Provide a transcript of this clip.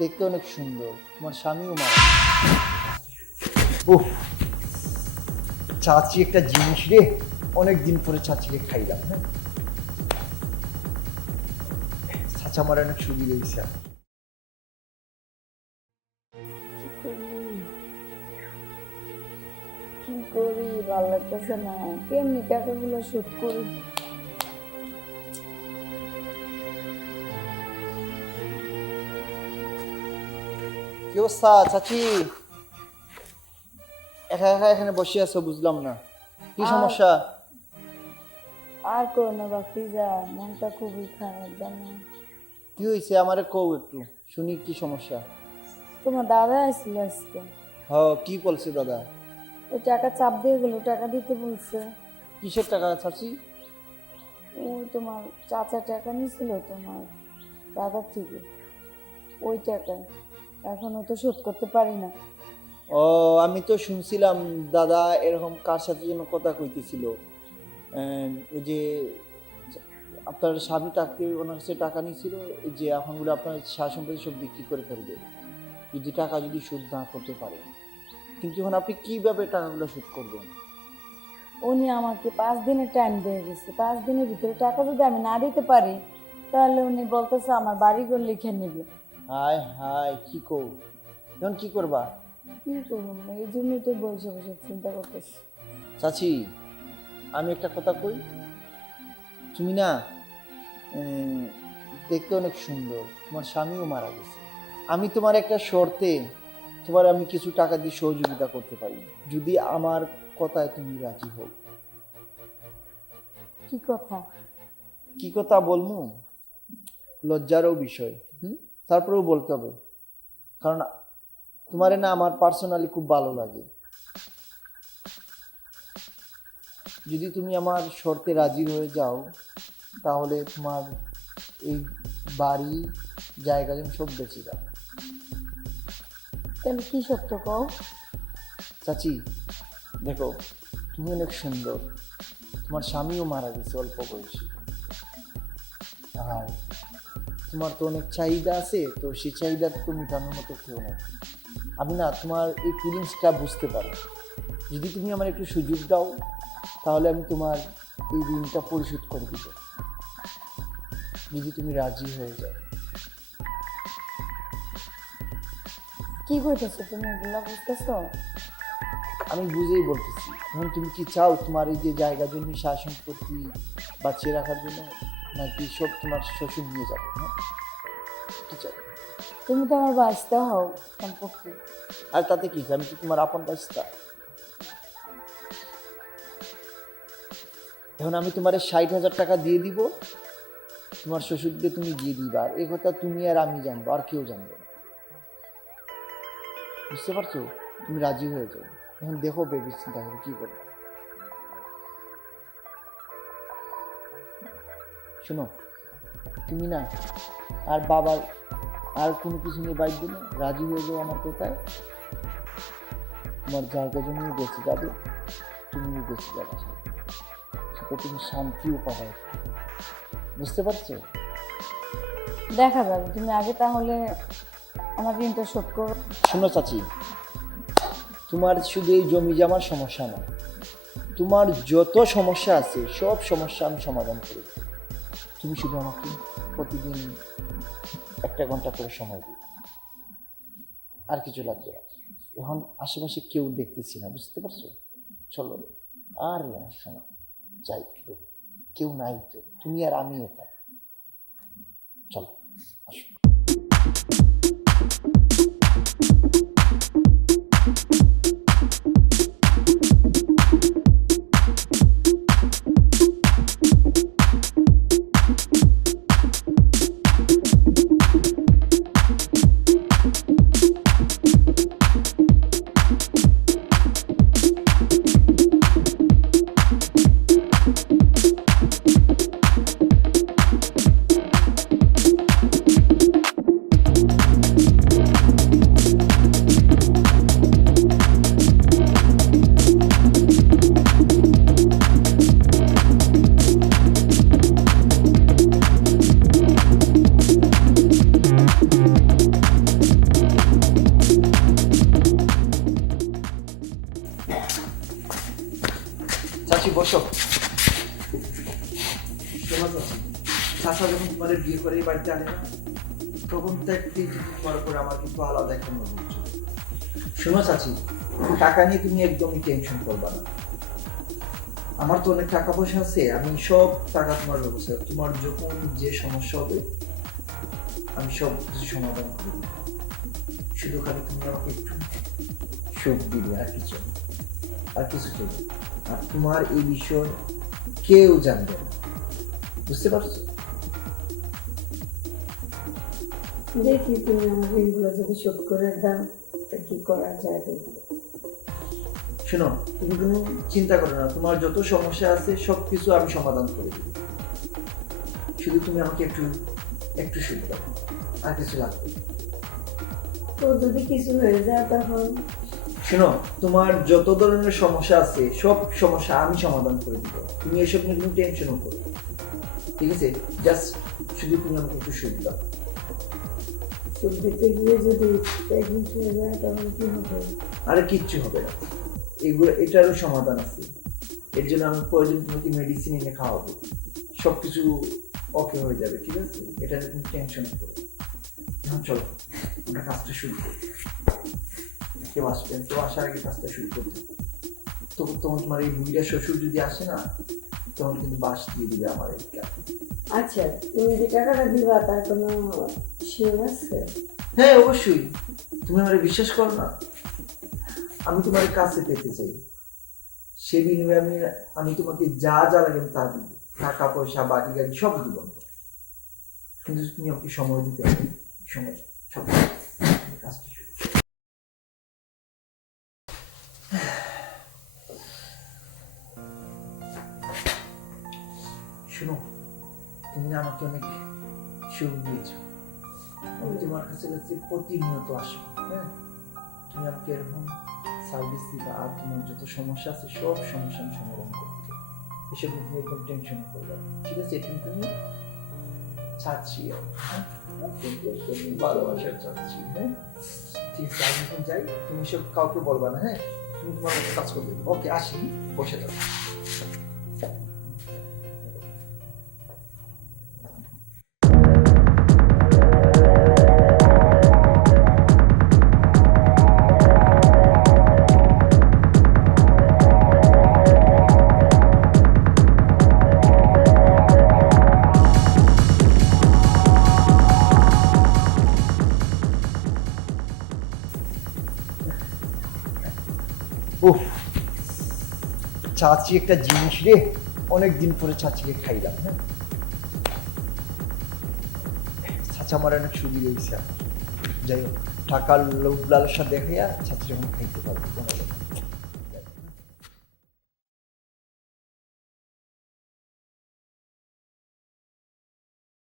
দেখতে অনেক সুন্দর, তোমার স্বামীও মারা। উফ, চাচি একটা জিনিস রে, অনেক দিন পরে চাচিকে খাইলাম। হ্যাঁ, চাচা আমার অনেক সুবিধা হয়েছে। কি করি, ভালো লাগতেছে না। কেমনি টাকাগুলো শোধ করি? কি অবস্থা চাচি? একা একা এখানে বসে আছো, বুঝলাম না কি সমস্যা। আর করো না বাপি, যা মনটা খুবই খারাপ জানো। কি হয়েছে আমারে কও একটু শুনি, কি সমস্যা? তোমার দাদা আসছিল আজকে। হ, কি বলছে দাদা? ওই টাকা চাপ দিয়ে গেল, টাকা দিতে বলছে। কিসের টাকা চাচি? ওই তোমার চাচা টাকা নিয়েছিল তোমার দাদার থেকে, ওই টাকা এখনো তো শোধ করতে পারি না। ও, আমি তো শুনছিলাম দাদা এরকম কার সাথে যেন কথা কইতেছিল। ওই যে আপনার স্বামী তাকে ওনার কাছে টাকা নিয়েছিল, যে এখন বলে আপনার সারা সম্পত্তি সব বিক্রি করে ফেলবে যদি টাকা যদি শোধ না করতে পারেন। কিন্তু এখন আপনি কিভাবে টাকাগুলো শোধ করবেন? উনি আমাকে 5 দিনের টাইম দিয়ে গেছে, 5 দিনের ভিতরে টাকা যদি আমি না দিতে পারি তাহলে উনি বলতেছে আমার বাড়িঘর লিখে নেবে। হায় হায়, কি কও, এখন কি করবা? কি করবো, এই জন্যই তো বসে বসে চিন্তা করতেছি। চাচি, আমি একটা কথা কই, তুমি না দেখতে অনেক সুন্দর, তোমার স্বামীও মারা গেছে। আমি তোমার একটা শর্তে তোমার আমি কিছু টাকা দিয়ে সহযোগিতা করতে পারি, যদি আমার কথায় তুমি রাজি হও। কি কথা? কি কথা বলবো, লজ্জারও বিষয়। তারপরেও বলতে হবে, কারণ তোমারে না আমার পার্সোনালি খুব ভালো লাগে। যদি তুমি আমার শর্তে রাজি হয়ে যাও তাহলে তোমার এই বাড়ি জায়গা জমি সব বেঁচে যাবে। তাহলে কি সত্য কও? চাচি দেখো, তুমি অনেক সুন্দর, তোমার স্বামীও মারা গেছে অল্প বয়সে, আর তোমার তো অনেক চাহিদা আছে, তো সেই চাহিদা তো মেটানোর মতো কেউ নেই। আমি না তোমার এই ফিলিংসটা বুঝতে পারি। যদি তুমি আমার একটু সুযোগ দাও তাহলে আমি তোমার এই ঋণটা পরিশোধ করে দিব, যদি তুমি রাজি হয়ে যাও। কি কইতেছো তুমি, এগুলা বুঝতেছো? আমি বুঝেই বলতেছি। এখন তুমি কি চাও তোমার এই যে জায়গা জমি সার সম্পত্তি বাঁচিয়ে রাখার জন্য, নাকি সব তোমার শ্বশুর নিয়ে যাবে? হ্যাঁ, কি চাও? তুমি তো আমার বাঁচতে হও সম্পর্কে। আর তাতে কি, আমি কি তোমার আপন বাচ্চা? এখন আমি তোমার 60,000 টাকা দিয়ে দিব, তোমার শ্বশুরকে তুমি দিয়ে দিবা, আর এই কথা তুমি আর আমি জানবো, আর কেউ জানবে না। বুঝতে পারছো? তুমি রাজি হয়ে যাও। এখন দেখো বেবি চিন্তা করে কি করবে। শোনো, তুমি না আর বাবার আর কোনো কিছু নিয়ে বাইক দিলে রাজি হয়ে যাও আমার কথায়, তোমার জায়গা জমিও বেঁচে যাবে, তুমিও বেঁচে যাবে, সেটা তুমি শান্তিও পাবে। বুঝতে পারছো? দেখা যাবে, তুমি আগে তাহলে আমার ঋণটা শোধ করো। শোনো চাচি, তোমার শুধু এই জমি জমার সমস্যা না, তোমার যত সমস্যা আছে সব সমস্যা আমি সমাধান করি। তুমি শুধু আমাকে প্রতিদিন 1 ঘন্টা করে সময় দিও, আর কিছু লাগবে না। এখন আশেপাশে কেউ দেখতেছি না, বুঝতে পারছো? চলো রে, আর শোনো, যাই কেউ নাই তো, তুমি আর আমি একা। চলো, আসো। বসো। শোনো তো, চাচা যখন তোমার বিয়ে করে এই বাড়িতে আনে না, তখন থেকে তোমার উপরে আমার কিন্তু আলাদা একটা নজর ছিল। শোনো চাচি, টাকা নিয়ে তুমি একদমই টেনশন করবা না। আমার তো অনেক টাকা পয়সা আছে, আমি সব টাকা তোমার ব্যবস্থা, তোমার যখন যে সমস্যা হবে আমি সব কিছু সমাধান করে দেবো। শুধু খালি তুমি আমাকে একটু সুখ দিবে, আর কিছু না। আর কিছু চলবে। আর তোমার এই বিষয় কেউ জানবে না, বুঝতে পারছো? দেখি তুমি আমার ঋণগুলো যদি শোধ করে দাও তা কি করা যায় দেখি। শোনো, তুমি কোনো চিন্তা করো না, তোমার যত সমস্যা আছে সব কিছু আমি সমাধান করে দেবো। শুধু তুমি আমাকে একটু একটু সুখ দাও, আর কিছু লাগবে না। তো যদি কিছু হয়ে যায় তখন? শোনো, তোমার যত ধরনের সমস্যা আছে সব সমস্যা আমি সমাধান করে দিব, তুমি এসব নিয়ে কোনো টেনশনও করো, ঠিক আছে? জাস্ট শুধু তুমি আমাকে একটু সুখ দাও। সুখ দিতে গিয়ে যদি প্রেগনেন্ট হয়ে যায় তখন কি হবে? আরে কিচ্ছু হবে না, এগুলো এটারও সমাধান আছে। এর জন্য আমি প্রয়োজন তোমাকে মেডিসিন এনে খাওয়াবো, সব কিছু ওকে হয়ে যাবে, ঠিক আছে? এটা নিয়ে তুমি টেনশন করো। এখন চলো আমরা কাজটা শুরু করি। কেউ আসবেন, কেউ আসার আগে কাজটা শুরু করতে হবে। তখন তোমার এই বুড়িটা শ্বশুর যদি আসে না, তখন কিন্তু বাস দিয়ে দিবে আমার এই কাজ। আচ্ছা, তুমি যে টাকাটা দিবা তার কোনো শিওর আছে? হ্যাঁ অবশ্যই, তুমি আমার বিশ্বাস করো না? আমি তোমার কাছে পেতে চাই, সে বিনিময়ে আমি তোমাকে যা যা লাগে আমি তা দিব, টাকা পয়সা বাড়ি গাড়ি সব দিব, কিন্তু তুমি আমাকে সময় দিতে হবে। সময় সব কাজটা শুরু করো। শোনো, তুমি না আমাকে অনেক সুখ দিয়েছ, আমি তোমার কাছে কাছে প্রতিনিয়ত আসবো। হ্যাঁ, তুমি আমাকে এরকম সার্ভিস দিবা, আর তোমার যত সমস্যা আছে সব সমস্যা আমি সমাধান করবো। এসব নিয়ে তুমি একদম টেনশন করবে না, ঠিক আছে? কিন্তু তুমি চাচ্ছি, হ্যাঁ, ভালোবাসার চাচ্ছি। হ্যাঁ ঠিক আছে, আমি এখন যাই, তুমি সব কাউকে বলবা না। হ্যাঁ, তুমি তোমার মতো কাজ করবে। ওকে, আসি, বসে যাও। উফ, চাচি একটা জিনিস রে, অনেকদিন পরে চাচিকে খাইলাম। হ্যাঁ, চাচা আমার অনেক সুবিধা হয়েছে। যাই হোক, টাকার লোভ লালসা দেখাইয়া চাচি যখন খাইতে পারবো কোনো ব্যাপার না।